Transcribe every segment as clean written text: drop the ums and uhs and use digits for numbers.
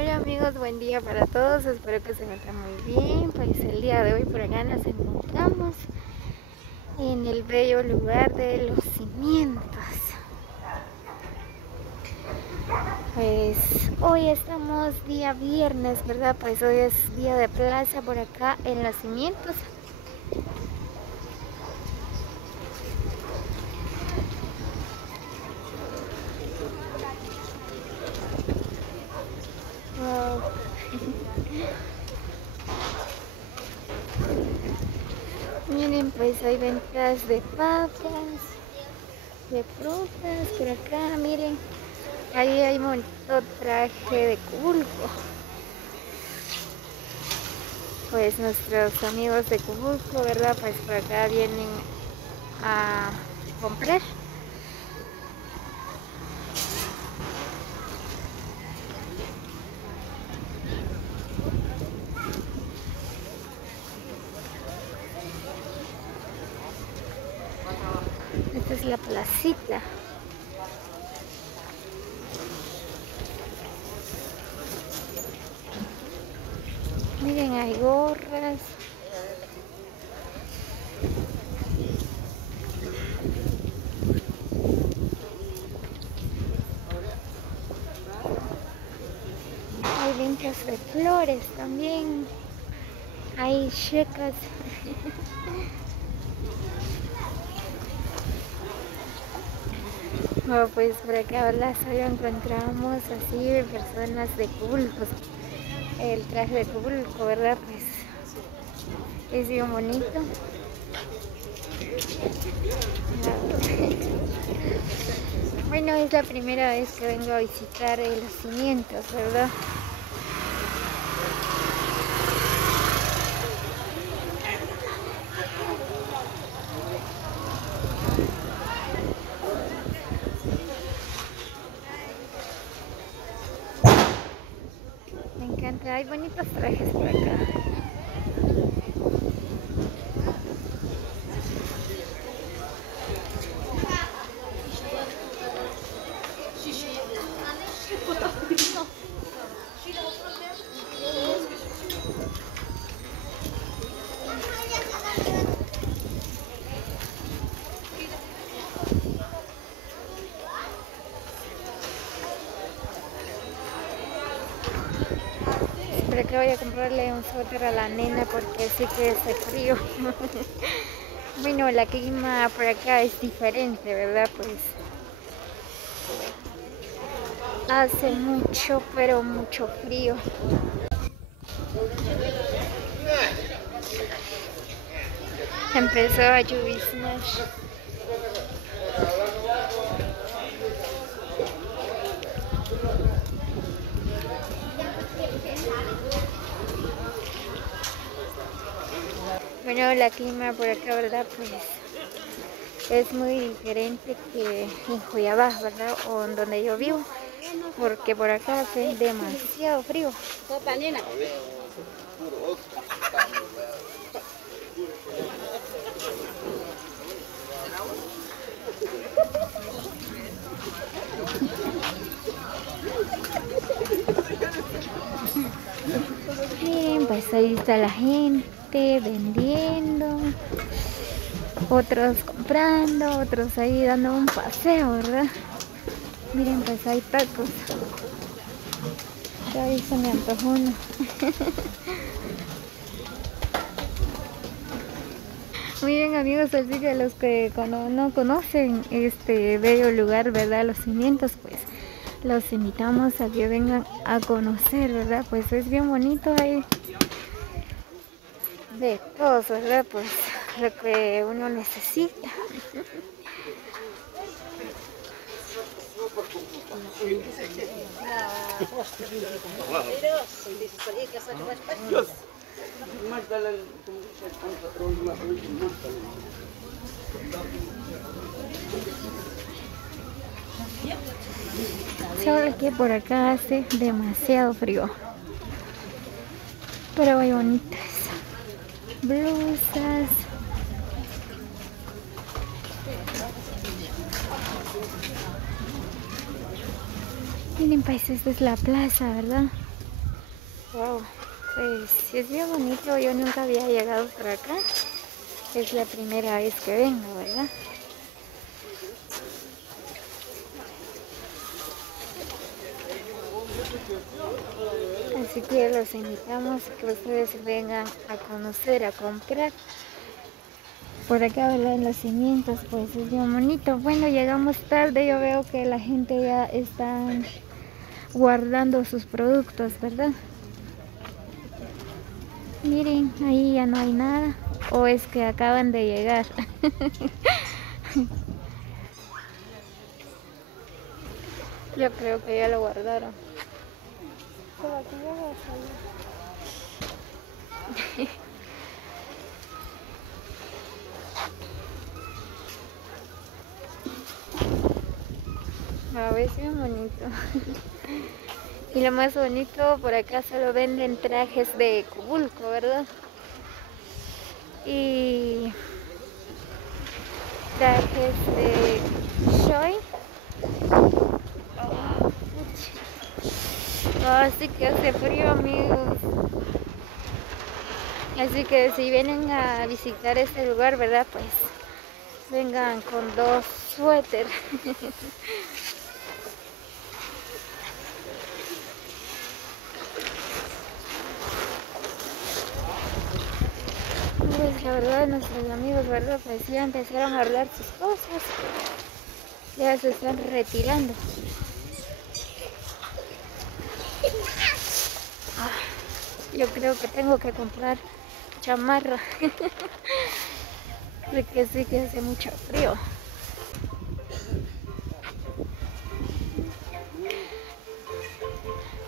Hola amigos, buen día para todos, espero que se encuentren muy bien. Pues el día de hoy por acá nos encontramos en el bello lugar de Los Cimientos. Pues hoy estamos día viernes, ¿verdad? Pues hoy es día de plaza por acá en Los Cimientos. Wow. Miren, pues hay ventas de papas, de frutas por acá, miren. Ahí hay un bonito traje de Cubulco. Pues nuestros amigos de Cubulco, ¿verdad? Pues por acá vienen a comprar. Esta es la placita. Miren, hay gorras. Hay ventas de flores también. Hay checas. Bueno, pues por acá solo encontramos así personas de Cubulco. El traje de Cubulco, ¿verdad? Pues es bien bonito. Bueno, es la primera vez que vengo a visitar Los Cimientos, ¿verdad? Me encanta, hay bonitos trajes por acá. Por acá voy a comprarle un suéter a la nena porque sí que hace frío. Bueno, la clima por acá es diferente, ¿verdad? Pues hace mucho, pero mucho frío. Empezó a lloviznar. Bueno, la clima por acá, ¿verdad? Pues es muy diferente que en Cuyabá, ¿verdad? O en donde yo vivo, porque por acá hace demasiado frío. Bien, pues ahí está la gente vendiendo, otros comprando, otros ahí dando un paseo, ¿verdad? Miren, pues hay tacos. Ya ahí se me antojó uno. Muy bien amigos, así que los que no conocen este bello lugar, ¿verdad? Los Cimientos, pues los invitamos a que vengan a conocer, ¿verdad? Pues es bien bonito ahí de todos, ¿verdad? Pues lo que uno necesita. Solo que por acá hace demasiado frío, pero hay bonitas blusas. Miren, pues esta es la plaza, ¿verdad? Wow, pues es bien bonito, yo nunca había llegado por acá. Es la primera vez que vengo, ¿verdad? Así que los invitamos a que ustedes vengan a conocer, a comprar. Por acá, ¿verdad? En los cimientos, pues es bien bonito. Bueno, llegamos tarde, yo veo que la gente ya está guardando sus productos, ¿verdad? Miren, ahí ya no hay nada. O es que acaban de llegar. Yo creo que ya lo guardaron. Pero aquí ya va a salir. A ver, es bien bonito. Y lo más bonito, por acá solo venden trajes de Cubulco, ¿verdad? Y trajes de Shoy. Así que hace frío, amigos. Así que si vienen a visitar este lugar, ¿verdad? Pues vengan con 2 suéteres. Pues la verdad, nuestros amigos, ¿verdad? Pues ya empezaron a hablar sus cosas. Ya se están retirando. Yo creo que tengo que comprar chamarra. Porque sí que hace mucho frío.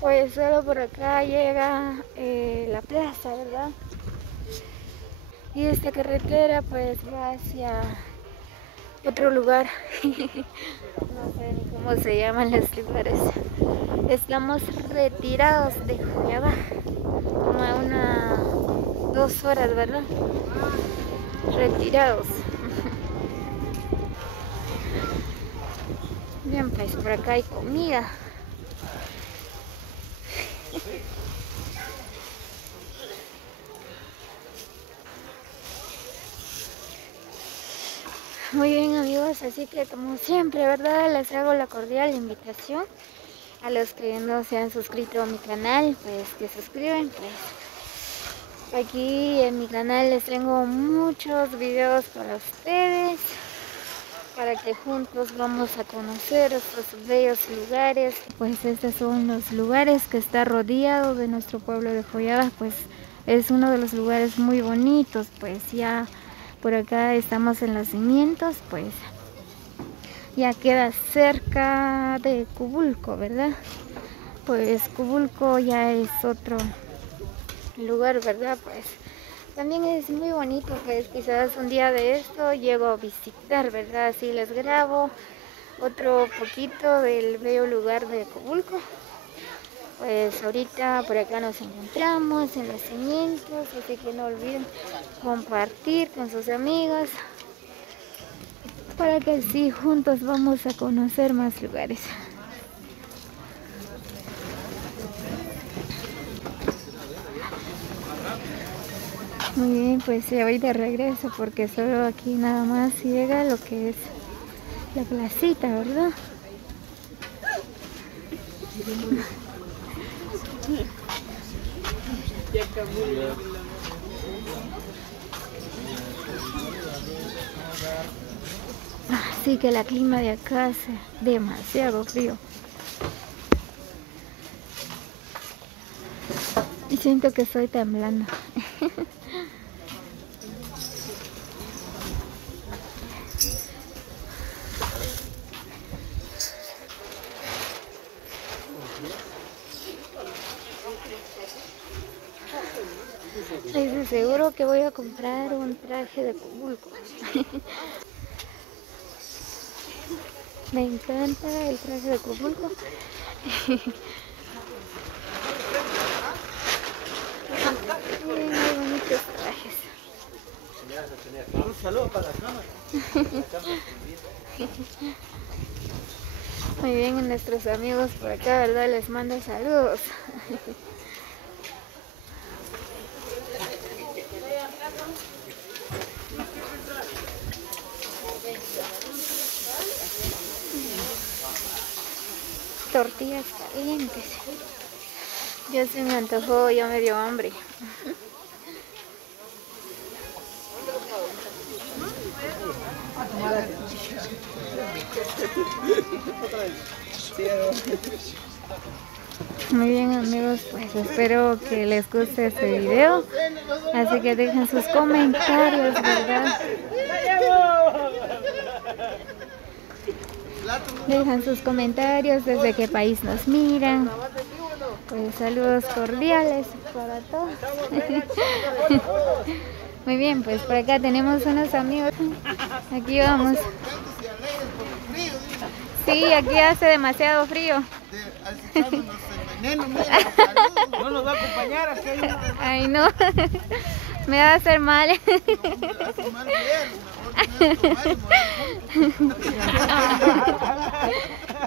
Pues solo por acá llega la plaza, ¿verdad? Y esta carretera pues va hacia otro lugar. No sé ni cómo se llaman los lugares. Estamos retirados de Juyabá. Como a 2 horas, ¿verdad? Retirados. Bien, pues por acá hay comida. Muy bien, amigos, así que como siempre, ¿verdad? Les hago la cordial invitación a los que no se han suscrito a mi canal, pues que suscriben, pues aquí en mi canal les tengo muchos videos para ustedes, para que juntos vamos a conocer estos bellos lugares. Pues estos son los lugares que está rodeado de nuestro pueblo de Juyabá, pues es uno de los lugares muy bonitos, pues ya por acá estamos en los cimientos, pues ya queda cerca de Cubulco, ¿verdad? Pues Cubulco ya es otro lugar, ¿verdad? Pues también es muy bonito, pues quizás un día de esto llego a visitar, ¿verdad? Así les grabo otro poquito del bello lugar de Cubulco. Pues ahorita por acá nos encontramos en los cimientos, así que no olviden compartir con sus amigos para que así juntos vamos a conocer más lugares. Muy bien, pues ya voy de regreso porque solo aquí nada más llega lo que es la placita, ¿verdad? Así que la clima de acá hace demasiado frío. Y siento que estoy temblando. Estoy seguro que voy a comprar un traje de Cubulco. Me encanta el traje de Cubulco. Miren qué bonitos trajes. Un saludo para la cámara. Muy bien, nuestros amigos por acá, ¿verdad? Les mando saludos. tortillas calientes. Ya se me antojó, ya me dio hambre. Muy bien amigos, pues espero que les guste este video, así que dejen sus comentarios, ¿verdad? Dejan sus comentarios desde qué país nos miran. Pues saludos cordiales para todos. Muy bien, pues por acá tenemos unos amigos. Aquí vamos. Sí, aquí hace demasiado frío. No nos va a acompañar aquí. Ay, no. Me va a hacer mal.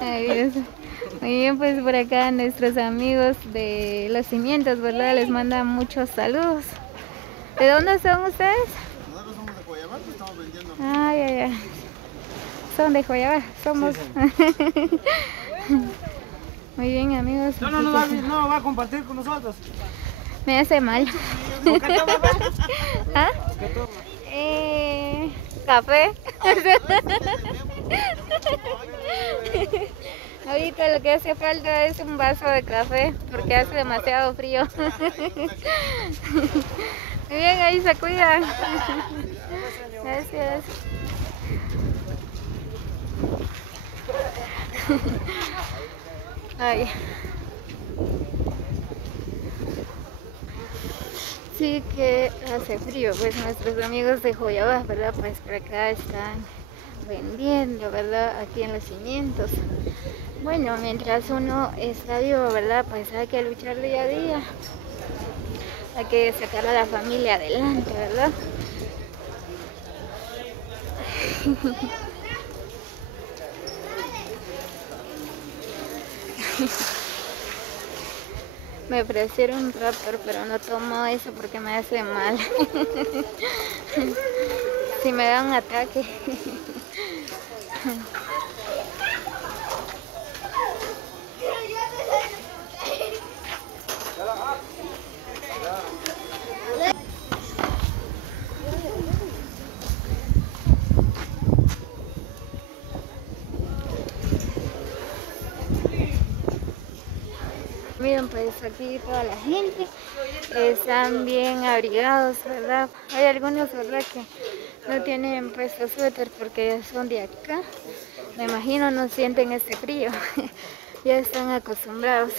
Ay, Dios. Muy bien, pues por acá nuestros amigos de Los Cimientos, ¿verdad? Les mandan muchos saludos. ¿De dónde son ustedes? Nosotros somos de Coyabá, pues estamos vendiendo. Ay, ay, ay. Son de Coyabá, somos. Muy bien, amigos. No va a compartir con nosotros. Me hace mal. ¿Qué toma? ¿Ah? ¿Qué toma? Café. Ahorita lo que hace falta es un vaso de café porque hace demasiado frío. Muy bien, ahí se cuida. Gracias. Ay. Sí que hace frío, pues nuestros amigos de Joyabá, ¿verdad? Pues por acá están vendiendo, ¿verdad? Aquí en Los Cimientos. Bueno, mientras uno está vivo, ¿verdad? Pues hay que luchar día a día. Hay que sacar a la familia adelante, ¿verdad? Me ofrecieron un Raptor, pero no tomo eso porque me hace mal. Si me da un ataque. Miren, pues aquí toda la gente están bien abrigados, ¿verdad? Hay algunos, ¿verdad?, que no tienen puesto suéter porque son de acá. Me imagino no sienten este frío. Ya están acostumbrados.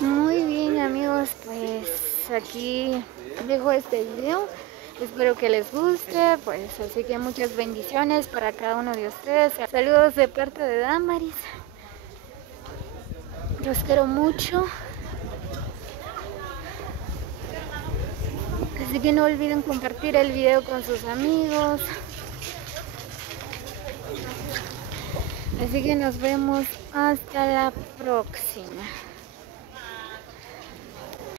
Muy bien amigos, pues aquí dejo este video. Espero que les guste, pues así que muchas bendiciones para cada uno de ustedes. Saludos de parte de Damaris. Los quiero mucho. Así que no olviden compartir el video con sus amigos. Así que nos vemos hasta la próxima.